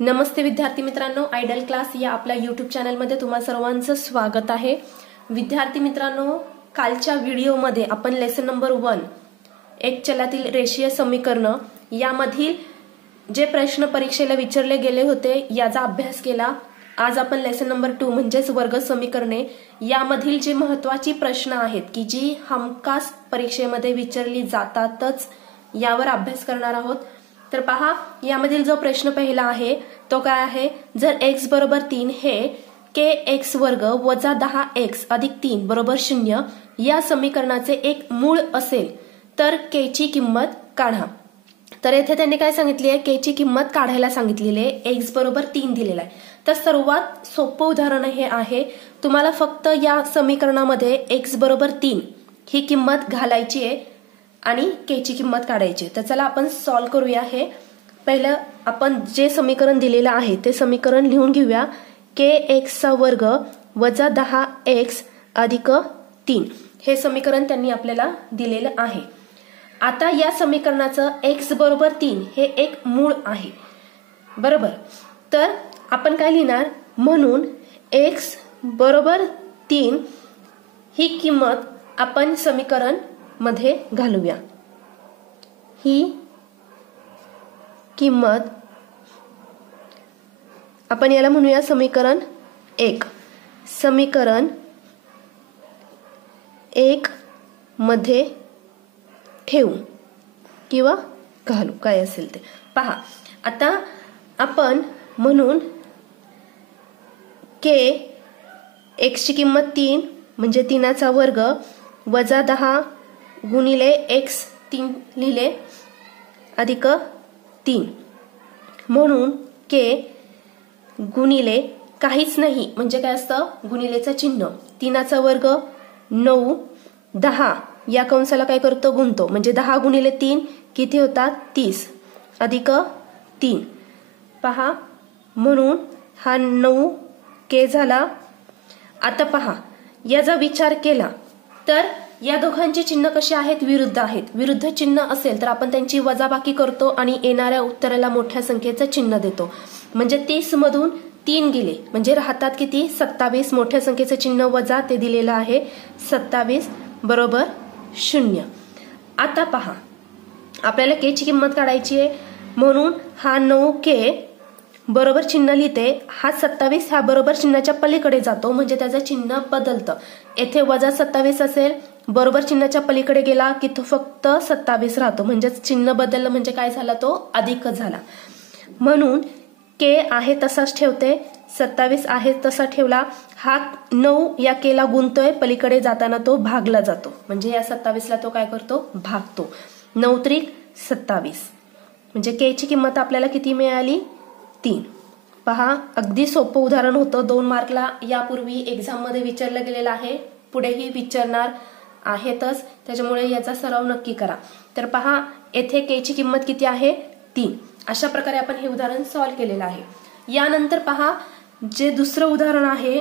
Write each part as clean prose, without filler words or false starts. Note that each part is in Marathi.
नमस्ते विद्यार्थी मित्रांनो, आयडल क्लास या आपल्या यूट्यूब चॅनलमध्ये तुम्हा सर्वांचं स्वागत आहे। विद्यार्थी मित्रांनो, कालच्या व्हिडिओमध्ये आपण लेसन नंबर 1 एक चलातील रेषीय समीकरण यामधील जे प्रश्न परीक्षेला विचारले गेले होते याचा अभ्यास केला। आज आपण लेसन नंबर 2 म्हणजेच वर्ग समीकरणे यामधील जे महत्त्वाची प्रश्न आहेत की जी हमखास परीक्षेमध्ये विचारली जातातच यावर अभ्यास करणार आहोत। तर पहा, यामधील जो प्रश्न पहिला आहे तो काय आहे, जर x बरोबर 3 हे kx वर्ग वजा 10x अधिक 3 बरोबर 0 या समीकरणाचे एक मूळ असेल तर k ची किंमत काढा। तर येथे त्यांनी काय सांगितले आहे, k ची किंमत काढायला सांगितलेली आहे। x बरोबर 3 दिलेला आहे। तर सर्वात सोपं उदाहरण हे आहे, तुम्हाला फक्त या समीकरणामध्ये x बरोबर 3 ही किंमत घालायची आहे आणि k ची किंमत काढायची। तर चला आपण सॉल्व करूया। हे पहिलं आपण जे समीकरण दिलेलं आहे ते समीकरण लिहून घेऊया। kx चा वर्ग वजा 10x अधिक 3 हे समीकरण त्यांनी आपल्याला दिलेलं आहे। आता या समीकरणाचं x बरोबर 3 हे एक मूळ आहे, बरोबर। तर आपण काय लिहिणार, म्हणून x बरोबर 3 ही किंमत आपण समीकरण मध्ये घालूया। ही किंमत आपण याला म्हणूया समीकरण 1। समीकरण 1 मध्ये ठेवू किंवा घालू, काय असेल ते पहा। आता आपण म्हणून k x ची किंमत 3 म्हणजे 3 चा वर्ग वजा 10 गुणिले x 3 लिहिले अधिक 3 म्हणून k गुणिले काहीच नाही म्हणजे काय असतं, गुणिलेचं चिन्ह 3 चा वर्ग 9 10 या कंसाला काय करतो, गुणतो म्हणजे 10 गुणिले 3 किती होतात 30 अधिक 3 पहा, म्हणून हा 9 k झाला। आता पहा, याचा विचार केला तर या दोघांची चिन्ह कशी आहेत, विरुद्ध आहेत। विरुद्ध चिन्ह असेल तर आपण त्यांची वजाबाकी करतो आणि येणाऱ्या उत्तराला मोठ्या संख्येचं चिन्ह देतो। म्हणजे 30 मधून 3 गेले म्हणजे राहतात किती 27, मोठ्या संख्येचं चिन्ह वजा ते दिलेलं आहे 27 बरोबर 0। आता पहा, आपल्याला k ची किंमत काढायची आहे म्हणून हा 9k बरोबर चिन्ह लिहिते, हा 27 ह्या बरोबर चिन्हाच्या पलीकडे जातो म्हणजे त्याचं चिन्ह बदलतं। येथे वजा 27 असेल, बरोबर चिन्हाच्या पलीकडे गेला की तो फक्त 27 राहतो म्हणजे चिन्ह बदललं म्हणजे काय झाला, तो अधिक झाला। म्हणून k आहे तसाच ठेवते, 27 आहे तसा ठेवला, हा 9 या k ला गुणतोय, पलीकडे जाताना तो भागला जातो म्हणजे या 27 ला तो काय करतो, भागतो। 9 त्रिक 27 म्हणजे k ची किंमत आपल्याला किती मिळाली 3। पहा, अगदी सोपं उदाहरण होतं, 2 मार्कला यापूर्वी एक्झाम मध्ये विचारलं गेलेलं आहे, पुढेही विचारणार आहेतच, त्याच्यामुळे याचा सराव नक्की करा। तर पहा, येथे k ची किंमत किती आहे 3। अशा प्रकारे आपण हे उदाहरण सॉल्व केलेलं आहे। यानंतर पहा, जे दुसरं उदाहरण आहे,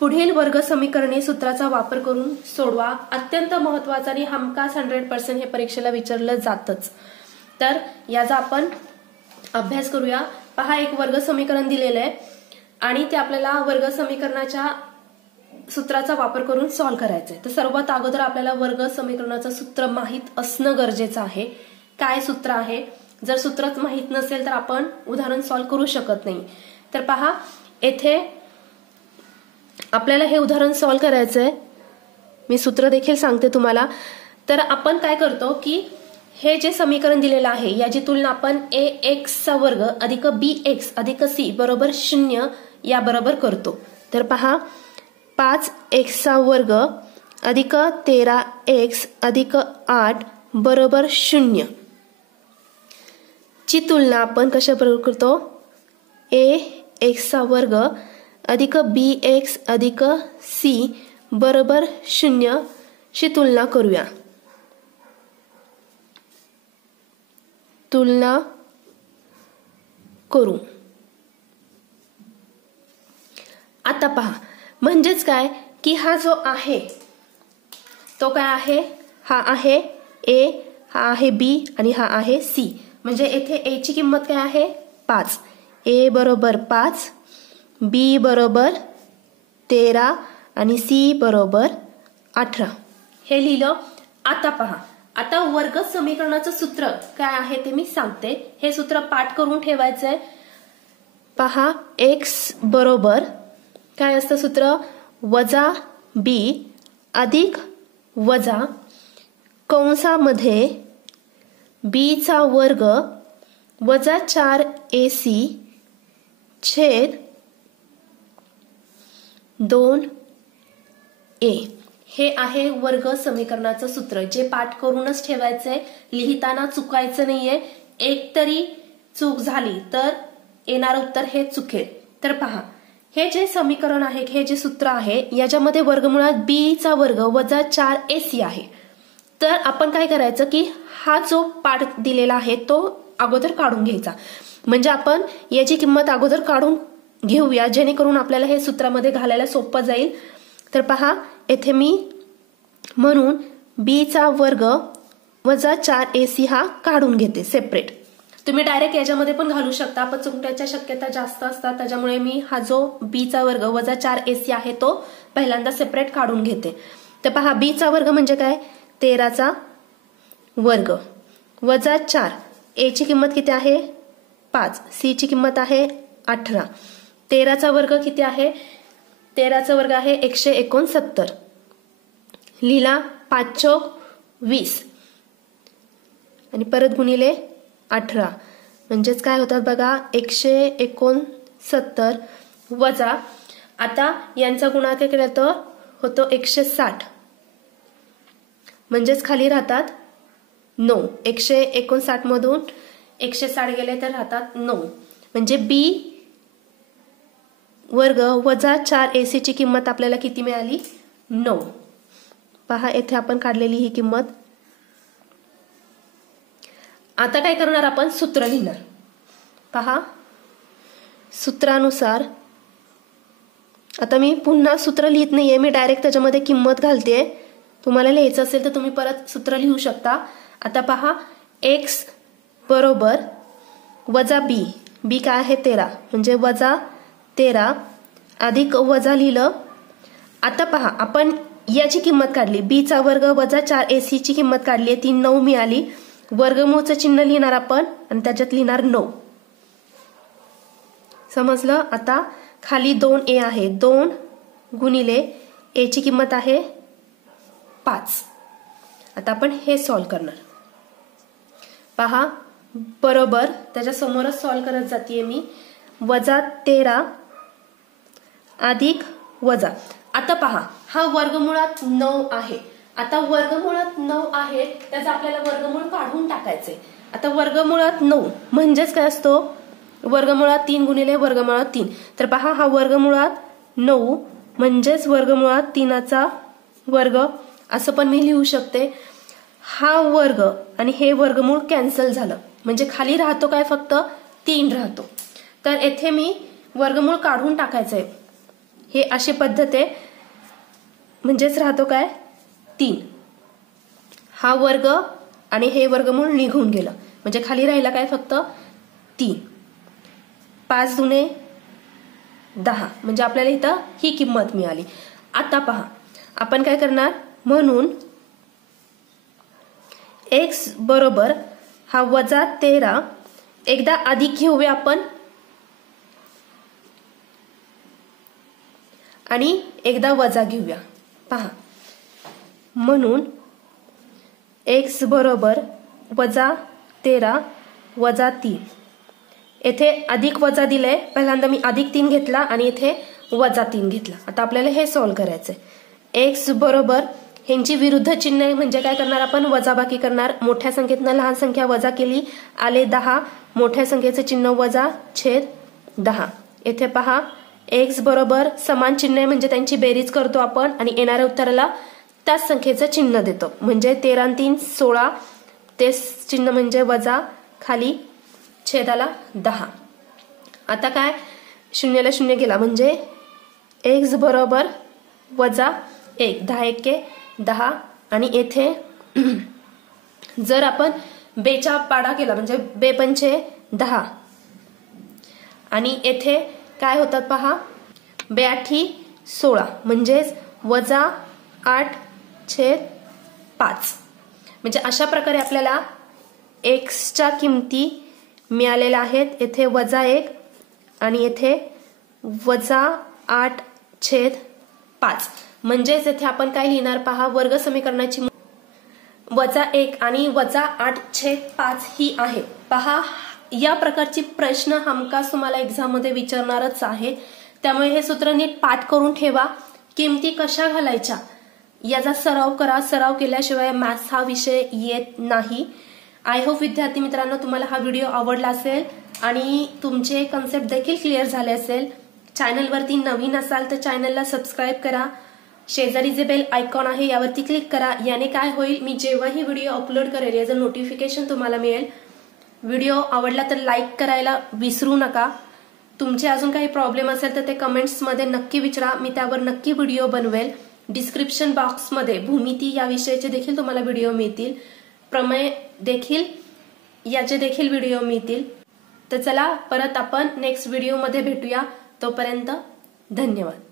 पुढील वर्ग समीकरणे सूत्राचा वापर करून सोडवा। अत्यंत महत्त्वाचं आणि हमखास 100% हे परीक्षेला विचारलं जातच। तर याचा आपण अभ्यास करूया। पहा, एक वर्ग समीकरण दिलेलं आहे आणि ते आपल्याला वर्ग समीकरणाच्या सूत्राचा वापर करून सॉल्व करायचं आहे। तर सर्वात अगोदर आपल्याला वर्ग समीकरणाचं सूत्र माहित असणं गरजेचं आहे। काय सूत्र आहे, जर सूत्रच माहित नसेल तर आपण उदाहरण सॉल्व करू शकत नाही। तर पहा, येथे आपल्याला हे उदाहरण सॉल्व करायचं आहे, मी सूत्र देखील सांगते तुम्हाला। तर आपण काय करतो की हे जे समीकरण दिलेलं आहे याची तुलना आपण ax चा वर्ग अधिक bx अधिक c बरोबर 0 या बरोबर करतो। तर पहा, 5x चा वर्ग अधिक 13x अधिक 8 बरोबर 0 ची तुलना आपण कशा बरोबर करतो, ax चा वर्ग अधिक bx अधिक c बरोबर 0 ची तुलना करूया। तुलना करू। आता पहा, म्हणजेच काय की हा जो आहे तो काय आहे, हा आहे a, हा आहे b आणि हा आहे c। म्हणजे येथे a ची किंमत काय आहे 5, ए बरोबर 5, बी बरोबर 13 आणि सी बरोबर 18 हे लिहिलं. आता पहा, आता वर्ग समीकरणाचं सूत्र काय आहे ते मी सांगते. हे सूत्र पाठ करून ठेवायचंय. पहा, एक्स बरोबर काय असतं सूत्र, वजा बी अधिक वजा कंसामध्ये बी चा वर्ग वजा 4ac छेद 2a हे आहे वर्ग समीकरणाचं सूत्र, जे पाठ करूनच ठेवायचंय. लिहिताना चुकायचं नाहीये. एक तरी चूक झाली तर येणारं उत्तर हे चुकेल. तर पहा, हे जे समीकरण आहे, हे जे सूत्र आहे, याच्यामध्ये वर्गमुळात बी चा वर्ग वजा 4ac आहे. तर आपण काय करायचं की हा जो पाठ दिलेला आहे तो अगोदर काढून घ्यायचा. म्हणजे आपण याची किंमत अगोदर काढून घेऊया, जेणेकरून आपल्याला हे सूत्रामध्ये घालायला सोपं जाईल. तर पहा, येथे मी म्हणून बी चा वर्ग वजा 4ac हा काढून घेते सेपरेट. तुम्ही डायरेक्ट याच्यामध्ये पण घालू शकता, पण चुकण्याच्या शक्यता जास्त असतात. त्याच्यामुळे मी हा जो बी चा वर्ग वजा 4ac आहे तो पहिल्यांदा सेपरेट काढून घेते. तर पहा, बी चा वर्ग म्हणजे काय, 13चा वर्ग वजा 4, ए ची किंमत किती आहे 5, सी ची किंमत आहे 18, 13चा वर्ग किती आहे, 13चा वर्ग आहे 169. लिहिला 5 चौक 20 आणि परत गुणिले 18 म्हणजेच काय होतात बघा 169 वजा, आता यांचा गुणाकार केला तर होतो 160 म्हणजेच खाली राहतात 9. 159 मधून 160 गेले तर राहतात 9. म्हणजे बी वर्ग वजा 4ac ची किंमत आपल्याला किती मिळाली 9. पहा, येथे आपण काढलेली ही किंमत. आता काय करणार आपण, सूत्र लिहिणार. पहा, सूत्रानुसार आता मी पुन्हा सूत्र लिहित नाहीये, मी डायरेक्ट त्याच्यामध्ये किंमत घालते. तुम्हाला लिहायचं असेल तर तुम्ही परत सूत्र लिहू शकता. आता पहा, एक्स बरोबर वजा बी, बी काय आहे 13 म्हणजे वजा 13 अधिक वजा लिहिलं. आता पहा, आपण याची किंमत काढली, बी चा वर्ग वजा 4ac ची किंमत काढली, ती 9 मिळाली. वर्गमूळचं चिन्ह लिहिणार आपण आणि त्याच्यात लिहिणार 9. समजलं. आता खाली 2a आहे, 2 गुणिले a ची किंमत आहे 5. आता आपण हे सॉल्व्ह करणार. पहा, बरोबर त्याच्या समोरच सॉल्व्ह करत जाते मी. वजा 13 अधिक वजा, आता पहा हा वर्गमुळात 9 आहे. आता वर्गमुळात 9 आहे, त्याचा आपल्याला वर्गमूळ काढून टाकायचे. आता वर्गमुळात 9 म्हणजेच काय असतो, वर्गमुळात 3 गुणिले वर्गमुळात 3. तर पहा, हा वर्गमुळात 9 म्हणजेच वर्गमुळात 3चा वर्ग असं पण मी लिहू शकते. हा वर्ग आणि हे वर्गमूळ कॅन्सल झालं म्हणजे खाली राहतो काय, फक्त 3 राहतो. तर येथे मी वर्गमूळ काढून टाकायचंय. हे अशी पद्धत आहे, म्हणजेच राहतो काय 3. हा वर्ग आणि हे वर्गमूळ निघून गेलं म्हणजे खाली राहिला काय फक्त 3. 5 दुने 10 म्हणजे आपल्याला इथं ही किंमत मिळाली. आता पहा, आपण काय करणार, म्हणून एक्स बरोबर हा वजा 13 एकदा अधिक घेऊया आपण आणि एकदा वजा घेऊया. पहा, म्हणून एक्स बरोबर वजा 13 वजा 3. येथे अधिक वजा दिलंय, पहिल्यांदा मी अधिक 3 घेतला आणि इथे वजा 3 घेतला. आता आपल्याला हे सॉल्व्ह करायचंय. एक्स बरोबर ह्यांची विरुद्ध चिन्ह आहे म्हणजे काय करणार आपण, वजाबाकी करणार. मोठ्या संख्येतनं लहान संख्या वजा केली, आले 10. मोठ्या संख्येचे चिन्ह वजा छेद 10. येथे पहा, एक्स बरोबर समान चिन्ह आहे म्हणजे त्यांची बेरीज करतो आपण आणि येणाऱ्या उत्तराला त्याच संख्येचं चिन्ह देतो. म्हणजे 13 आणि 3 16, ते चिन्ह म्हणजे वजा, खाली छेदाला 10. आता काय, शून्याला शून्य गेला म्हणजे एक्स बरोबर वजा 1, 10 एके 10 आणि येथे जर आपण बेचा पाडा केला म्हणजे बे पंचे 10 आणि येथे काय होतात पहा, 82 16 म्हणजेच -8/5. म्हणजे अशा प्रकारे आपल्याला एक्सच्या किमती मिळालेल्या आहेत. येथे -1 आणि येथे -8/5. म्हणजेच येथे आपण काय लिहिणार पहा, वर्ग समीकरणाची -1 आणि -8/5 ही आहे. पहा, या प्रकारची प्रश्न हमखास तुम्हाला एक्झाम मध्ये विचारणारच आहेत. त्यामुळे हे सूत्र नीट पाठ करून ठेवा. किमती कशा घालायच्या याचा सराव करा. सराव केल्याशिवाय मॅथ्स हा विषय येत नाही. आय होप विद्यार्थी मित्रांनो तुम्हाला हा व्हिडिओ आवडला असेल आणि तुमचे कन्सेप्ट देखील क्लिअर झाले असेल. चॅनलवरती नवीन असाल तर चॅनलला सबस्क्राईब करा. शेजारी जे बेल आयकॉन आहे यावरती क्लिक करा. याने काय होईल, मी जेव्हाही व्हिडिओ अपलोड करेल याचं नोटिफिकेशन तुम्हाला मिळेल. व्हिडिओ आवडला तर लाईक करायला विसरू नका. तुमचे अजून काही प्रॉब्लेम असेल तर ते कमेंट्समध्ये नक्की विचारा. मी त्यावर नक्की व्हिडिओ बनवेल. डिस्क्रिप्शन बॉक्समध्ये भूमिती या विषयाचे देखील तुम्हाला व्हिडिओ मिळतील. प्रमेय देखील याचे देखील व्हिडिओ मिळतील. तर चला परत आपण नेक्स्ट व्हिडिओमध्ये भेटूया. तोपर्यंत धन्यवाद.